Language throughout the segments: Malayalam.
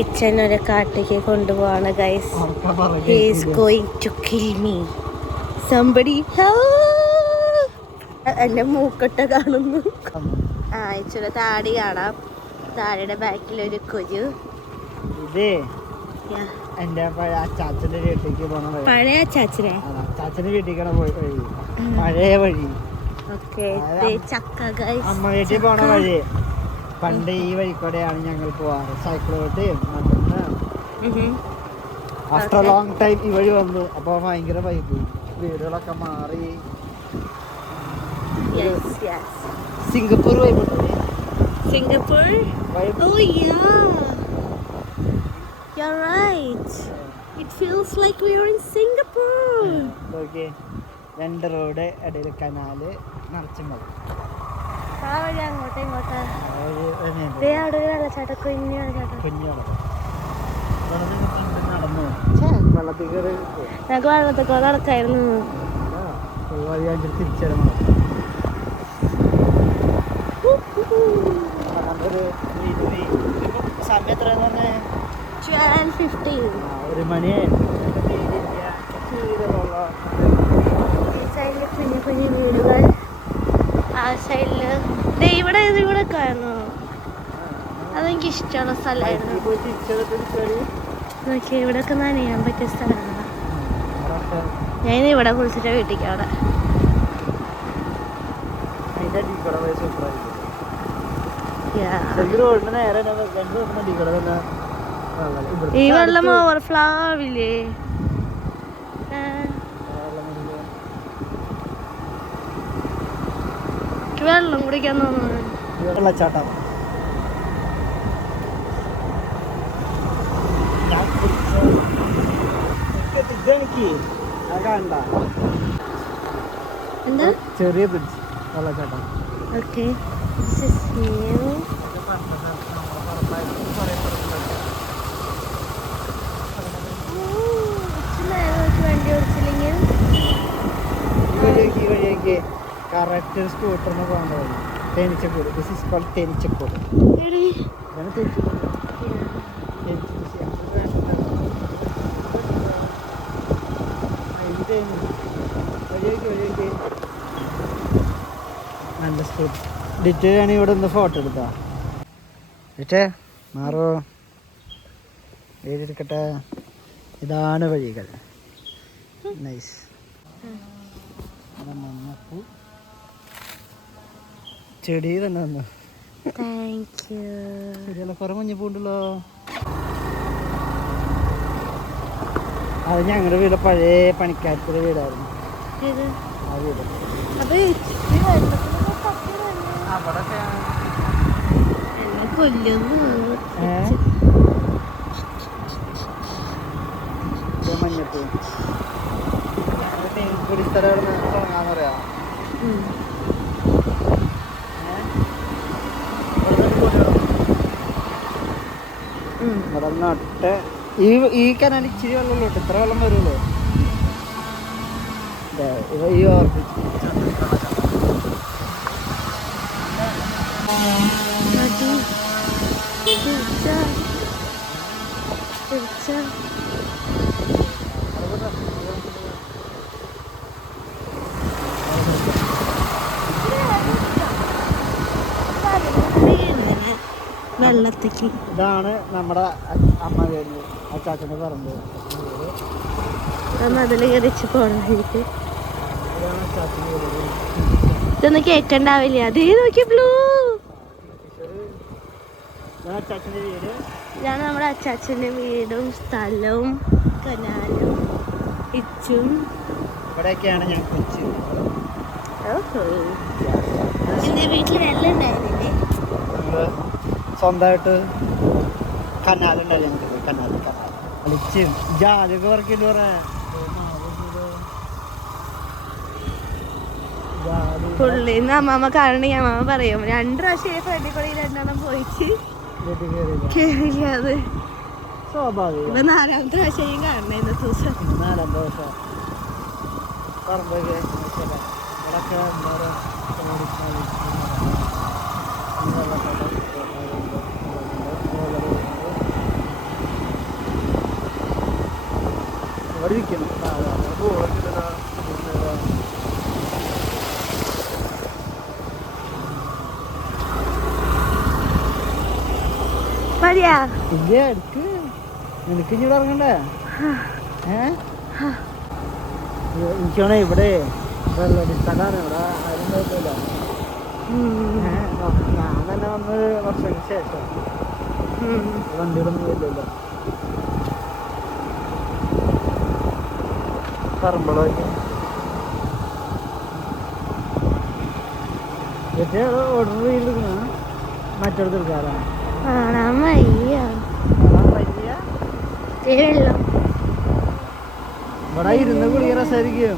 ഇച്ചനൊരു കാട്ടിലേക്ക് കൊണ്ടുപോവാണ് guys. He is going to kill me. Somebody help! എന്റെ മൂക്കട്ട കാണുന്നു. ഇച്ചിരി താടി കാണാം. താടിയുടെ ബാക്കിലൊരു കുരു. എന്റെ പഴയ അച്ചാച്ചന്റെ വീട്ടിലേക്ക് പോണ വഴി. പഴയ അച്ചാച്ചനെ? അച്ചാച്ചന്റെ വീട്ടിലേക്കാണ് പോയി വഴി. പഴയ വഴി. അമ്മ വീട്ടിൽ പോണ വഴി. പണ്ട് ഈ വഴിക്കൂടെയാണ് ഞങ്ങൾ പോവാറ്. സൈക്കിളോട്ട് ആഫ്റ്റർ ലോങ് ടൈം ഈ വഴി വന്നു. അപ്പൊ ഭയങ്കര വൈബ്. വീടുകളൊക്കെ മാറി. Singapore vibe. Singapore? Oh yeah. You're right. It feels like we are in Singapore. Okay. രണ്ട് റോഡ് ഇടയിൽ കനാല് നിറച്ചും മതി. ആ വഴി അങ്ങോട്ടും ഇങ്ങോട്ടാ. വെള്ളച്ചാട്ടം കുഞ്ഞു നടന്നു. വെള്ളത്തിൽ കയറി ഞങ്ങൾക്ക് വെള്ളത്തിൽ നടക്കായിരുന്നു. തിരിച്ചറിയണം. സമയം എത്രയെന്ന് പറഞ്ഞേ? 12:15. ഒരു മണി. സൈഡില് കുഞ്ഞു കുഞ്ഞു വീടുകൾ. ആ സൈഡില് ഇവിടെ ആയിരുന്നു. അതെനിക്ക് ഇഷ്ടമുള്ള സ്ഥലമായിരുന്നു. നോക്കി ഇവിടെയൊക്കെ നനയാൻ പറ്റിയ സ്ഥലങ്ങളാണ്. ഞാൻ ഇവിടെ കുളിച്ചിട്ട് വീട്ടിലേക്ക് അവിടെ. ഈ വെള്ളം ഓവർഫ്ലോ ആവില്ലേ? വെള്ളം കുടിക്കാൻ തോന്നുന്നു. വെള്ളച്ചാട്ടം എന്താ? ചെറിയ ബ്രിഡ്ജ് വെള്ളച്ചാട്ടം. ഓക്കെ. വഴിയൊക്കെ കറക്റ്റ് സ്കൂട്ടറിന് പോകേണ്ട വഴി. തേനീച്ചക്കൂട്. ദിസ് ഈസ് കോൾഡ് തേനീച്ചക്കൂട്. നല്ല സ്കൂട്ട്. ഡിറ്റയാണ് ഇവിടെ ഒന്ന് ഫോട്ടോ എടുത്താ. ഡിറ്റേ മാറോ എഴുതിരിക്കട്ടെ. ഇതാണ് വഴികൾ. നൈസ്. മഞ്ഞപ്പൂ ചെടി തന്നെ വന്നു. ശരിയല്ല, കുറെ മഞ്ഞപ്പൂ ഉണ്ടല്ലോ. അത് ഞങ്ങളുടെ വീട് പഴയ പണിക്കാരുടെ വീടായിരുന്നു. ആ വീട് മഞ്ഞപ്പൂ. പൊടി സ്ഥലം തുടങ്ങാന്ന് പറയാ. നട്ട് ഈ കനാൽ ഇച്ചിരി വെള്ളമുള്ളൂ. ഇത്ര വെള്ളം വരുള്ളൂ. ഈ വെള്ളത്തേക്ക്. ഇതാണ് നമ്മുടെ അമ്മ വീട്. അച്ചാച്ചനെ പറഞ്ഞത് അതിൽ കയറിച്ച് പോണായിരിക്കും. ഇതൊന്നും കേക്കണ്ടാവില്ല. അതേ നോക്കി ബ്ലൂ. ഇതാണ് നമ്മുടെ അച്ചാച്ചന്റെ വീടും സ്ഥലവും കനാലും ഇച്ചും. ഇവിടെയൊക്കെയാണ് ഞാൻ കൊച്ചി. എന്റെ വീട്ടിൽ വെള്ളം ഉണ്ടായിരുന്നില്ലേ? സ്വന്തമായിട്ട് കനാലുണ്ടായി ഞങ്ങൾക്ക്. കനാൽ കളിച്ച് ജാതിയൊക്കെ വർക്കില്ല. പറയാ പുള്ളിന്ന് അമ്മാമ്മ കാണണമെങ്കിൽ അമ്മാമ്മ പറയും 2 പ്രാവശ്യം ഫ്രണ്ടിൽ കൂടി 2 പോയിട്ട് കേറില്ലാതെ. സ്വാഭാവികം. ഇപ്പൊ 4ാമത്തെ പ്രാവശ്യം കാണണേ ഇന്നത്തെ ദിവസം. 4ാമത്തെ ദിവസം പറമ്പൊക്കെ ഇവിടൊക്കെ എന്താ പറയുക. അവിടെ ഇരിക്കണം. മതിയാ ഇല്ല എടുക്ക്. നിനക്ക് ഇഞ്ഞിവിടെ ഇറങ്ങണ്ടേ? എനിക്കാണെ ഇവിടെ സ്ഥലമാണ്. ഇവിടെ ആരും കുഴപ്പമില്ല. ഞാൻ തന്നെ വന്ന് വർഷങ്ങൾക്ക് ശേഷം വണ്ടികളൊന്നും വരില്ലല്ലോ. പറമ്പളൊക്കെ ഓർഡർ ചെയ്തെടുക്കണ മറ്റടുത്ത് എടുക്കാറാണ്. ഇവിടെ ഇരുന്ന് കുളിയ രസമായിരിക്കും.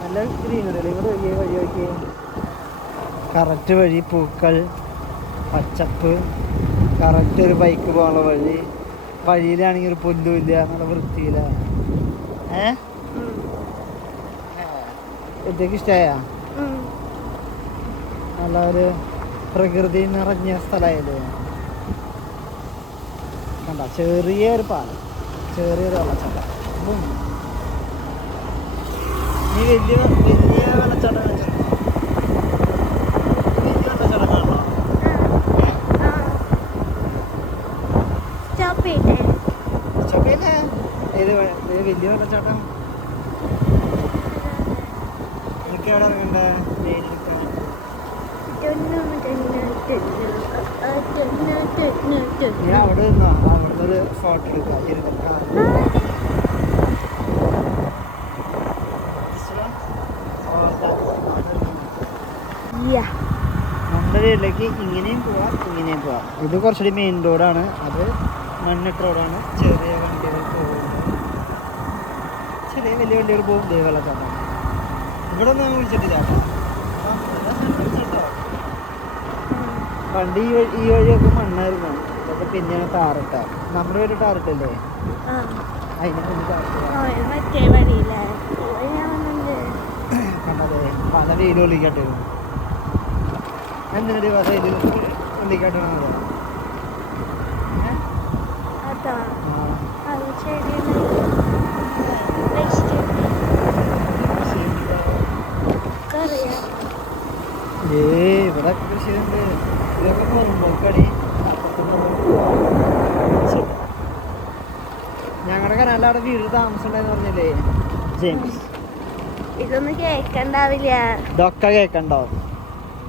നല്ല ഗ്രീനറി. ഇവിടെ വഴി നോക്കി, കറക്റ്റ് വഴി, പൂക്കൾ, പച്ചപ്പ്, കറക്റ്റ് ഒരു ബൈക്ക് പോകാനുള്ള വഴി. വഴിയിലാണെങ്കിൽ ഒരു പുല്ലുമില്ല, നല്ല വൃത്തിയില്ല. ഇതൊക്കെ ഇഷ്ടമായ നല്ല ഒരു പ്രകൃതി നിറഞ്ഞ സ്ഥലമായത് കണ്ട. ചെറിയൊരു പാലം, ചെറിയൊരു വെള്ളച്ചാട്ടം. നീ വലിയ വലിയ വെള്ളച്ചാട്ടം വലിയ വെള്ളച്ചാട്ടം. എനിക്ക് എവിടെ ഇറങ്ങണ്ടേ? ഞാൻ അവിടെ നിന്നോ അവിടുന്ന് ഒരു ഫോട്ടോ എടുക്കാം. നമ്മുടെ വീട്ടിലേക്ക് ഇങ്ങനെയും പോവാം, ഇങ്ങനെയും പോവാം. ഇത് കുറച്ചുകൂടി മെയിൻ റോഡാണ്, അത് മണ്ണിട്ട് റോഡാണ്. ചെറിയ വണ്ടികൾ പോകുന്നുണ്ട്, ചെറിയ വലിയ വണ്ടികൾ പോകും. വെള്ളച്ചാട്ടം ഇവിടെ ഒന്നും വിളിച്ചിട്ടില്ല. പണ്ട് ഈ വഴിയൊക്കെ മണ്ണായിരുന്നു. ഇതൊക്കെ പിന്നെയാണ് ടാറിട്ട. നമ്മുടെ വീട്ടിൽ ടാറിട്ടല്ലേ, അതിനെ പിന്നെ കണ്ടതേ പല വെയിൽ ഒള്ളിക്കാട്ട്. എന്തിനടി പല വെയിൽ ഒള്ളിക്കാട്ടാണ്? ഇവിടെ കൃഷിയുണ്ട്. ഇതൊക്കെ പുറമ്പോക്കടി. ഞങ്ങളുടെ കനാലിൽ അവിടെ വീട് താമസം ഉണ്ടായെന്ന് പറഞ്ഞില്ലേ ജെയിംസ്? ഇതൊന്നും കേക്കണ്ടാവില്ല. ഇതൊക്കെ കേക്കണ്ടോ?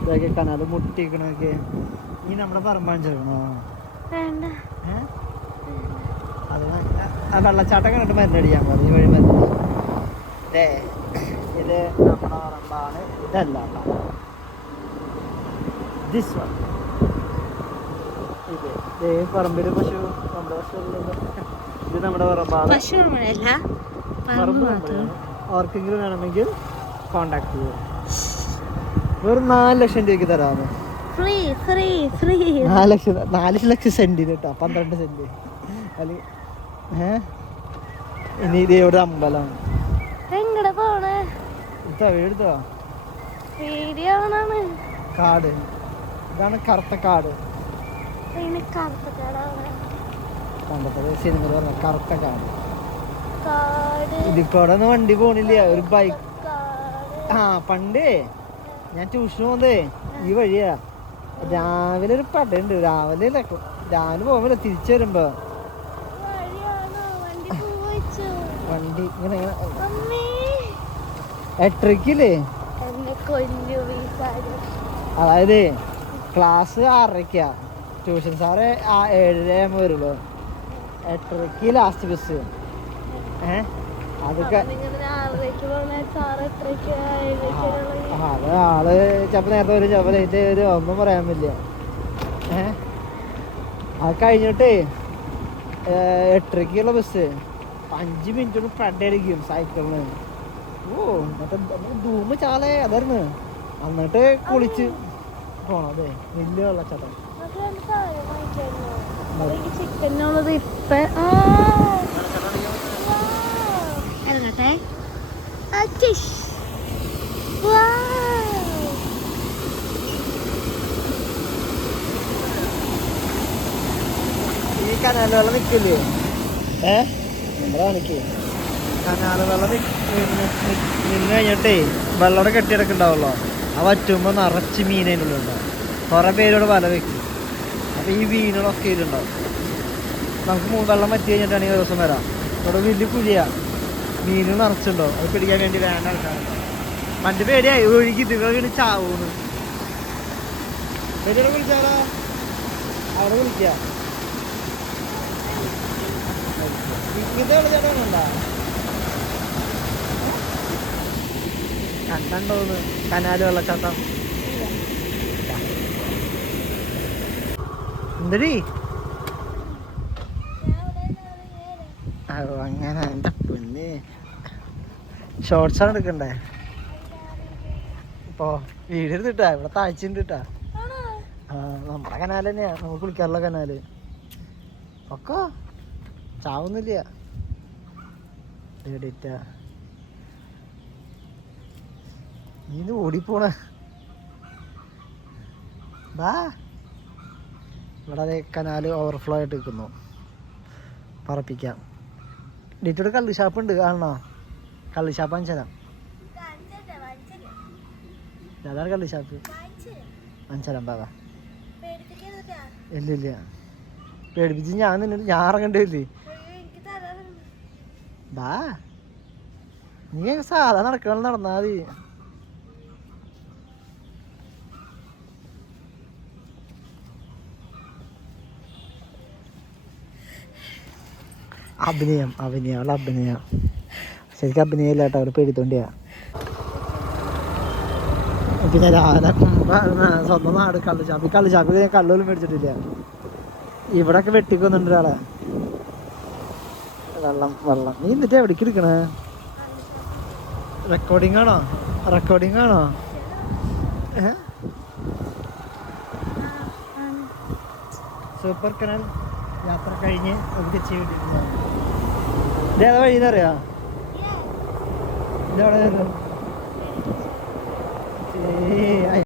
ഇതൊക്കെ കനാല് മുട്ടിക്കണൊക്കെ. നീ നമ്മുടെ പറമ്പാൻ ചേർക്കണോ? അത് ആ വെള്ളച്ചാട്ടം കണ്ടിട്ട് മരുന്നടിക്കാൻ മതി. ഈ വഴി മരുന്നടി. ഇത് നമ്മുടെ പറമ്പാണ്. ഇതല്ല ദിസ് വൺ. ഇത് പറമ്പില് പശു. നമ്മുടെ പശു ഇത് നമ്മുടെ പറമ്പാണ്. ആർക്കെങ്കിലും വേണമെങ്കിൽ കോണ്ടാക്ട് ചെയ്യും. വെറും 4 ലക്ഷം രൂപയ്ക്ക് തരാമോ? 4 ലക്ഷം സെന്റ് കേട്ടോ. 12 സെന്റ്. അല്ലെ ഇനി ഇത് എവിടെ അമ്പലമാണ്? എടുത്തോ കാട്. ഇതാണ് കറുത്ത കാട്. പണ്ടത്തെ സിനിമ പറഞ്ഞ കറുത്ത കാട്. ഇതിക്കൂടെ ഒന്നും വണ്ടി പോണില്ല. ഒരു ബൈക്ക്. പണ്ട് ഞാൻ ട്യൂഷന് പോകുന്നേ ഈ വഴിയാ. രാവിലെ ഒരു പടയുണ്ട്. രാവിലെ പോകുമ്പോ തിരിച്ചു വരുമ്പോ വണ്ടി ഇങ്ങനെ 8:30 അതായത് ക്ലാസ് 6:30. ട്യൂഷൻ സാറ് 7:30 വരുള്ളൂ. 8:30 ലാസ്റ്റ് ബസ്. അതൊക്കെ അത് ആള് ചിലപ്പോ നേരത്തെ വരും, ചിലപ്പോ ലേറ്റ് വരും. ഒന്നും പറയാൻ പറ്റില്ല. അത് കഴിഞ്ഞിട്ട് 8:30 ബസ് 5 മിനിറ്റ് കൊണ്ട് പണ്ടടിക്കും സൈക്കിളിന്. എന്നിട്ട് ധൂമ് ചാലേ അതായിരുന്നു. എന്നിട്ട് കുളിച്ച് പോണം. അതെ വലിയ വെള്ളച്ചാട്ടം. ചിക്കനുള്ളത് ഇപ്പൊ ഇറങ്ങട്ടെ. കനാല് വെള്ളം നിൽക്കില്ലേ? നമ്മളെ കാണിക്കേ കനാല് വെള്ളം നിന്ന് കഴിഞ്ഞിട്ടേ വെള്ളം അവിടെ കെട്ടിയെടുക്കുന്നുണ്ടാവുള്ളൂ. ആ വറ്റുമ്പോൾ നിറച്ച് മീൻ അതിനുള്ളിൽ ഉണ്ടാവും. കുറേ പേരോട് വല വെക്കും. അപ്പോൾ ഈ മീനുകളൊക്കെ ഇതിലുണ്ടാവും. നമുക്ക് വെള്ളം വറ്റി കഴിഞ്ഞിട്ടാണെങ്കിൽ ഒരു ദിവസം വരാം. ഇവിടെ വലിയ കുഴിയാണ്, മീനുകൾ നിറച്ചുണ്ടാവും. അത് പിടിക്കാൻ വേണ്ടി വേണ്ട ആൾക്കാരുണ്ടാവും. പണ്ട് പേടിയായി ഒഴുകി ഇതുകൾ വീണ് ചാവൂന്ന്. പേടിയോടെ വിളിച്ചാലോ? അവിടെ വിളിക്കുക. ഇങ്ങനത്തെ വെള്ളച്ചാട്ടങ്ങളുണ്ടോ? കണ്ടോന്ന് കനാല് വെള്ളച്ചാട്ടം എന്തടി? അങ്ങനെ എൻ്റെ പൊന്ന് ഷോർട്സാണ് എടുക്കണ്ടേ? ഇപ്പോൾ വീഡിയോ എടുത്തിട്ടാ ഇവിടെ താഴ്ചയുണ്ട് കേട്ടാ. നമ്മുടെ കനാല് തന്നെയാ, നമുക്ക് കുളിക്കാറുള്ള കനാല്. ഒക്കെ ചാവുന്നില്ല. എഡിറ്റാ നീന്ന് ഓടിപ്പോണ ബാ. ഇവിടെ അതേ കനാല് ഓവർഫ്ലോ ആയിട്ട് നിൽക്കുന്നു. പറപ്പിക്കാം. ഡിറ്റോട് കള്ള് ഷാപ്പ് ഉണ്ട്, കാണണോ? കള്ള് ഷാപ്പ് അഞ്ചരാം. അതാണ് കള്ള് ഷാപ്പ്. അഞ്ചരാം ബാബാ. ഇല്ല പേടിപ്പിച്ച് ഞാൻ ഇറങ്ങണ്ടല്ലേ? ബാ, നീ സാധാ നടക്കണം, നടന്നാ മതി. അഭിനയം അവളുടെ അഭിനയം ശരിക്കും അഭിനയമില്ല കേട്ടോ, അവൾ പേടിത്തോണ്ടിയാ. പിന്നെ സ്വന്തം നാട് കള്ളുചാപ്പി. കള്ളുചാപ്പി കള്ളുപോലും മേടിച്ചിട്ടില്ല. ഇവിടൊക്കെ വെട്ടിക്കൊന്നുണ്ട് ഒരാളെ. വെള്ളം നീ എന്നിട്ട് എവിടേക്ക് എടുക്കണേ? റെക്കോർഡിംഗ് ആണോ? സൂപ്പർ കനാൽ യാത്ര കഴിഞ്ഞ് നമുക്ക് ചെയ്തിരിക്കുന്നതാണ്. ഇതേതാ വഴിന്നറിയാ? ഇതവിടെ